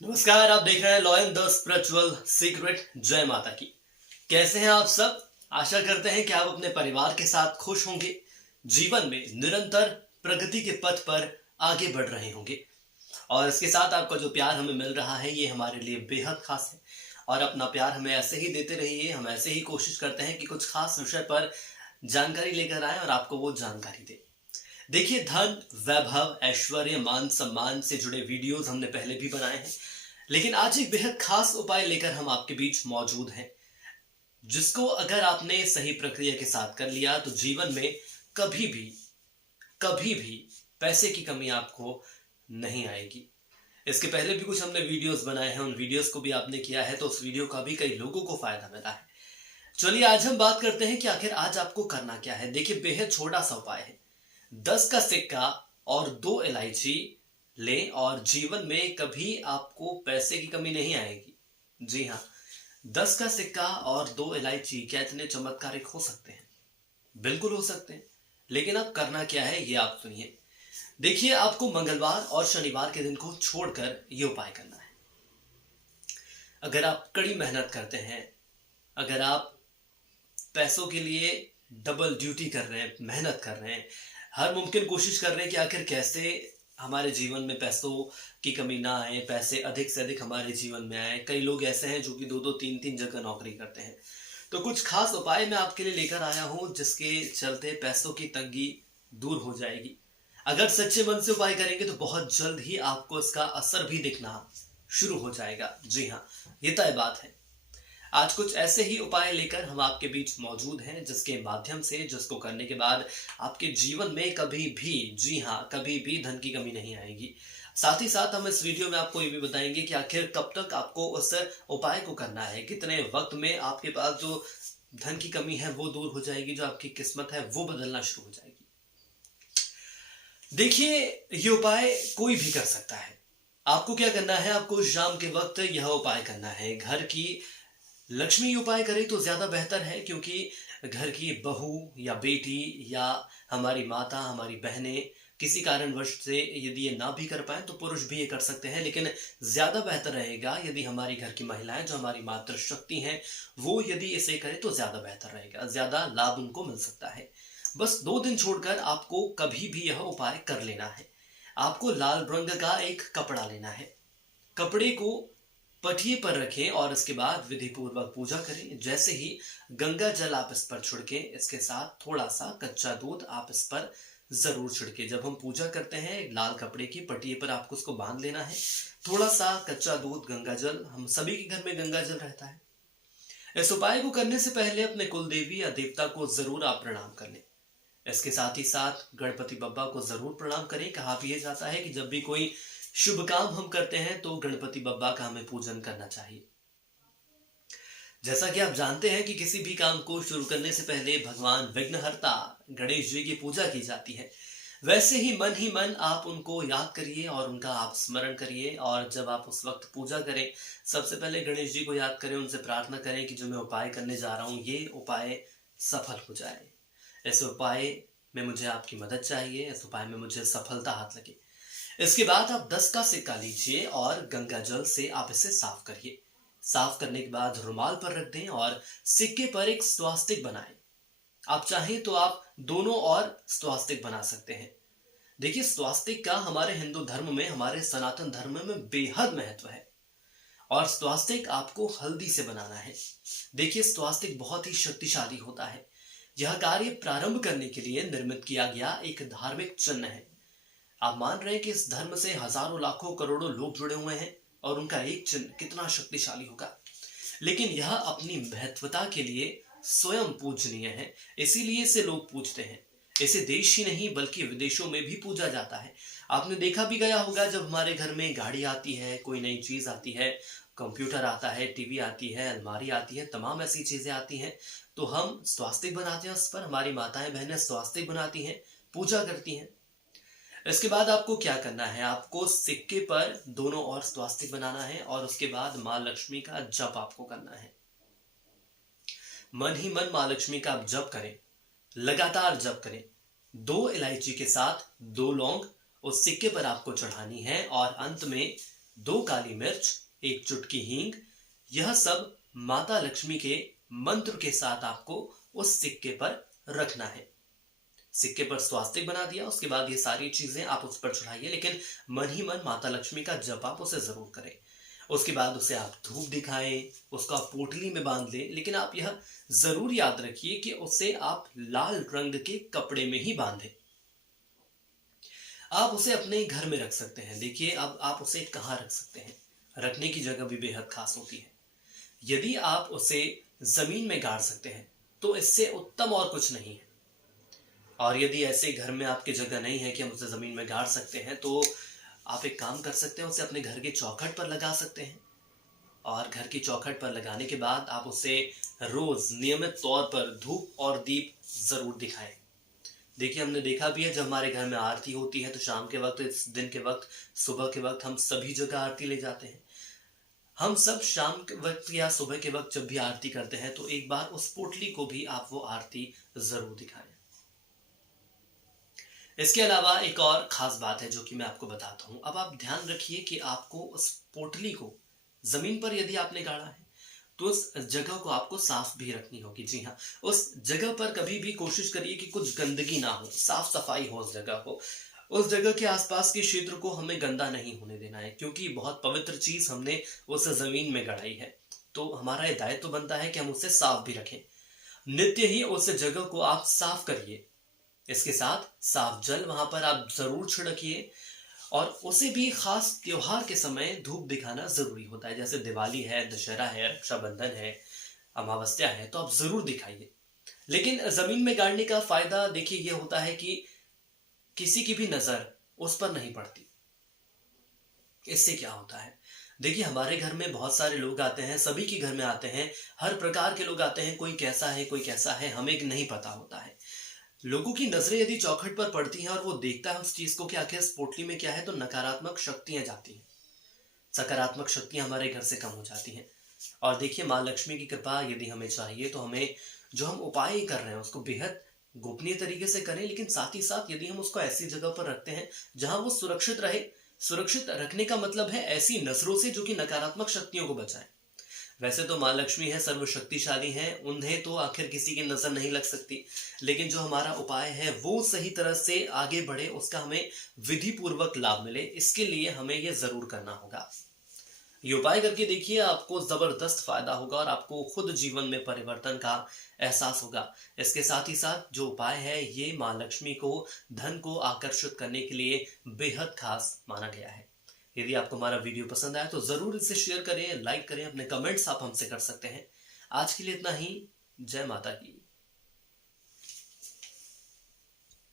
नमस्कार, आप देख रहे हैं law and the spiritual secret. जय माता की। कैसे हैं आप सब? आशा करते हैं कि आप अपने परिवार के साथ खुश होंगे, जीवन में निरंतर प्रगति के पथ पर आगे बढ़ रहे होंगे और इसके साथ आपका जो प्यार हमें मिल रहा है ये हमारे लिए बेहद खास है। और अपना प्यार हमें ऐसे ही देते रहिए। हम ऐसे ही कोशिश करते हैं कि कुछ खास विषय पर जानकारी लेकर आए और आपको वो जानकारी दें। देखिए, धन, वैभव, ऐश्वर्य, मान सम्मान से जुड़े वीडियोस हमने पहले भी बनाए हैं, लेकिन आज एक बेहद खास उपाय लेकर हम आपके बीच मौजूद हैं, जिसको अगर आपने सही प्रक्रिया के साथ कर लिया तो जीवन में कभी भी कभी भी पैसे की कमी आपको नहीं आएगी। इसके पहले भी कुछ हमने वीडियोस बनाए हैं, उन वीडियोस को भी आपने किया है तो उस वीडियो का भी कई लोगों को फायदा मिला है। चलिए, आज हम बात करते हैं कि आखिर आज आपको करना क्या है। देखिए, बेहद छोटा सा उपाय है। 10 का सिक्का और 2 इलायची लें और जीवन में कभी आपको पैसे की कमी नहीं आएगी। जी हाँ, 10 का सिक्का और 2 इलायची क्या इतने चमत्कारिक हो सकते हैं? बिल्कुल हो सकते हैं। लेकिन अब करना क्या है ये आप सुनिए। देखिए, आपको मंगलवार और शनिवार के दिन को छोड़कर ये उपाय करना है। अगर आप कड़ी मेहनत करते हैं, अगर आप पैसों के लिए डबल ड्यूटी कर रहे हैं, मेहनत कर रहे हैं, हर मुमकिन कोशिश कर रहे हैं कि आखिर कैसे हमारे जीवन में पैसों की कमी ना आए, पैसे अधिक से अधिक हमारे जीवन में आए। कई लोग ऐसे हैं जो कि 2-2 3-3 जगह नौकरी करते हैं। तो कुछ खास उपाय मैं आपके लिए लेकर आया हूं जिसके चलते पैसों की तंगी दूर हो जाएगी। अगर सच्चे मन से उपाय करेंगे तो बहुत जल्द ही आपको इसका असर भी दिखना शुरू हो जाएगा। जी हाँ, ये तय बात है। आज कुछ ऐसे ही उपाय लेकर हम आपके बीच मौजूद हैं जिसके माध्यम से, जिसको करने के बाद आपके जीवन में कभी भी, जी हाँ, कभी भी धन की कमी नहीं आएगी। साथ ही साथ हम इस वीडियो में आपको ये भी बताएंगे कि आखिर कब तक आपको उस उपाय को करना है, कितने वक्त में आपके पास जो धन की कमी है वो दूर हो जाएगी, जो आपकी किस्मत है वो बदलना शुरू हो जाएगी। देखिए, ये उपाय कोई भी कर सकता है। आपको क्या करना है, आपको शाम के वक्त यह उपाय करना है। घर की लक्ष्मी उपाय करें तो ज्यादा बेहतर है, क्योंकि घर की बहू या बेटी या हमारी माता, हमारी बहनें किसी कारणवश से यदि ये ना भी कर पाए तो पुरुष भी ये कर सकते हैं। लेकिन ज्यादा बेहतर रहेगा यदि हमारी घर की महिलाएं, जो हमारी मातृशक्ति हैं, वो यदि इसे करें तो ज्यादा बेहतर रहेगा, ज्यादा लाभ उनको मिल सकता है। बस 2 दिन छोड़कर आपको कभी भी यह उपाय कर लेना है। आपको लाल रंग का एक कपड़ा लेना है। कपड़े को पटिए पर रखें और इसके बाद विधि पूर्वक पूजा करें। जैसे ही गंगा जल आप इस पर छिड़कें, इसके साथ थोड़ा सा कच्चा दूध आप इस पर जरूर छिड़के। जब हम पूजा करते हैं, लाल कपड़े की पटिए पर आपको उसको बांध लेना है। थोड़ा सा कच्चा दूध, गंगा जल, हम सभी के घर में गंगा जल रहता है। इस उपाय को करने से पहले अपने कुल देवी या देवता को जरूर आप प्रणाम कर लें। इसके साथ ही साथ गणपति बप्पा को जरूर प्रणाम करें। कहा भी यह जाता है कि जब भी कोई शुभ काम हम करते हैं तो गणपति बप्पा का हमें पूजन करना चाहिए। जैसा कि आप जानते हैं कि किसी भी काम को शुरू करने से पहले भगवान विघ्नहर्ता गणेश जी की पूजा की जाती है। वैसे ही मन आप उनको याद करिए और उनका आप स्मरण करिए। और जब आप उस वक्त पूजा करें, सबसे पहले गणेश जी को याद करें, उनसे प्रार्थना करें कि जो मैं उपाय करने जा रहा हूं ये उपाय सफल हो जाए। इस उपाय में मुझे आपकी मदद चाहिए, इस उपाय में मुझे सफलता हाथ लगे। इसके बाद आप 10 का सिक्का लीजिए और गंगा जल से आप इसे साफ करिए। साफ करने के बाद रुमाल पर रख दें और सिक्के पर एक स्वास्तिक बनाएं। आप चाहें तो आप दोनों और स्वास्तिक बना सकते हैं। देखिए, स्वास्तिक का हमारे हिंदू धर्म में, हमारे सनातन धर्म में बेहद महत्व है। और स्वास्तिक आपको हल्दी से बनाना है। देखिए, स्वास्तिक बहुत ही शक्तिशाली होता है। यह कार्य प्रारंभ करने के लिए निर्मित किया गया एक धार्मिक चिन्ह है। आप मान रहे हैं कि इस धर्म से हजारों, लाखों, करोड़ों लोग जुड़े हुए हैं और उनका एक चिन्ह कितना शक्तिशाली होगा। लेकिन यह अपनी महत्वता के लिए स्वयं पूजनीय है, इसीलिए इसे लोग पूजते हैं। इसे देश ही नहीं बल्कि विदेशों में भी पूजा जाता है। आपने देखा भी गया होगा, जब हमारे घर में गाड़ी आती है, कोई नई चीज आती है, कंप्यूटर आता है, टीवी आती है, अलमारी आती है, तमाम ऐसी चीजें आती हैं, तो हम स्वास्तिक बनाते हैं उस पर। हमारी माताएं बहनें स्वास्तिक बनाती हैं, पूजा करती हैं। इसके बाद आपको क्या करना है, आपको सिक्के पर दोनों ओर स्वास्तिक बनाना है और उसके बाद माँ लक्ष्मी का जप आपको करना है। मन ही मन माँ लक्ष्मी का आप जप करें, लगातार जप करें। 2 इलायची के साथ 2 लौंग उस सिक्के पर आपको चढ़ानी है और अंत में 2 काली मिर्च, 1 चुटकी हींग, यह सब माता लक्ष्मी के मंत्र के साथ आपको उस सिक्के पर रखना है। सिक्के पर स्वास्तिक बना दिया, उसके बाद ये सारी चीजें आप उस पर चढ़ाइए, लेकिन मन ही मन माता लक्ष्मी का जप आप उसे जरूर करें। उसके बाद उसे आप धूप दिखाएं, उसको आप पोटली में बांध लें, लेकिन आप यह जरूर याद रखिए कि उसे आप लाल रंग के कपड़े में ही बांधें। आप उसे अपने घर में रख सकते हैं। देखिए अब आप उसे कहाँ रख सकते हैं, रखने की जगह भी बेहद खास होती है। यदि आप उसे जमीन में गाड़ सकते हैं तो इससे उत्तम और कुछ नहीं है। और यदि ऐसे घर में आपकी जगह नहीं है कि हम उसे जमीन में गाड़ सकते हैं, तो आप एक काम कर सकते हैं, उसे अपने घर की चौखट पर लगा सकते हैं। और घर की चौखट पर लगाने के बाद आप उसे रोज नियमित तौर पर धूप और दीप जरूर दिखाएं। देखिए हमने देखा भी है, जब हमारे घर में आरती होती है तो शाम के वक्त, इस दिन के वक्त, सुबह के वक्त हम सभी जगह आरती ले जाते हैं। हम सब शाम के वक्त या सुबह के वक्त जब भी आरती करते हैं तो एक बार उस पोटली को भी आप वो आरती जरूर दिखाएं। इसके अलावा एक और खास बात है जो कि मैं आपको बताता हूं। अब आप ध्यान रखिए कि आपको उस पोटली को जमीन पर यदि आपने गाड़ा है तो उस जगह को आपको साफ भी रखनी होगी। जी हाँ, उस जगह पर कभी भी कोशिश करिए कि कुछ गंदगी ना हो, साफ सफाई हो उस जगह को। उस जगह के आसपास के क्षेत्र को हमें गंदा नहीं होने देना है, क्योंकि बहुत पवित्र चीज हमने उस जमीन में गड़ाई है। तो हमारा ये दायित्व बनता है कि हम उसे साफ भी रखें। नित्य ही उस जगह को आप साफ करिए। इसके साथ साफ जल वहां पर आप जरूर छिड़किए। और उसे भी खास त्योहार के समय धूप दिखाना जरूरी होता है, जैसे दिवाली है, दशहरा है, रक्षाबंधन है, अमावस्या है, तो आप जरूर दिखाइए। लेकिन जमीन में गाड़ने का फायदा देखिए ये होता है कि किसी की भी नजर उस पर नहीं पड़ती। इससे क्या होता है, देखिए हमारे घर में बहुत सारे लोग आते हैं, सभी के घर में आते हैं, हर प्रकार के लोग आते हैं, कोई कैसा है कोई कैसा है, हमें नहीं पता होता है। लोगों की नजरें यदि चौखट पर पड़ती हैं और वो देखता है उस चीज को कि आखिर इस पोटली में क्या है, तो नकारात्मक शक्तियां जाती हैं, सकारात्मक शक्तियां हमारे घर से कम हो जाती हैं। और देखिए माँ लक्ष्मी की कृपा यदि हमें चाहिए तो हमें जो हम उपाय कर रहे हैं उसको बेहद गोपनीय तरीके से करें, लेकिन साथ ही साथ यदि हम उसको ऐसी जगह पर रखते हैं जहां वो सुरक्षित रहे। सुरक्षित रखने का मतलब है ऐसी नजरों से जो कि नकारात्मक शक्तियों को बचाए। वैसे तो माँ लक्ष्मी है, सर्वशक्तिशाली हैं, उन्हें तो आखिर किसी की नजर नहीं लग सकती, लेकिन जो हमारा उपाय है वो सही तरह से आगे बढ़े, उसका हमें विधि पूर्वक लाभ मिले, इसके लिए हमें ये जरूर करना होगा। ये उपाय करके देखिए, आपको जबरदस्त फायदा होगा और आपको खुद जीवन में परिवर्तन का एहसास होगा। इसके साथ ही साथ जो उपाय है ये माँ लक्ष्मी को, धन को आकर्षित करने के लिए बेहद खास माना गया है। यदि आपको हमारा वीडियो पसंद आया तो जरूर इसे शेयर करें, लाइक करें, अपने कमेंट्स आप हमसे कर सकते हैं। आज के लिए इतना ही। जय माता की।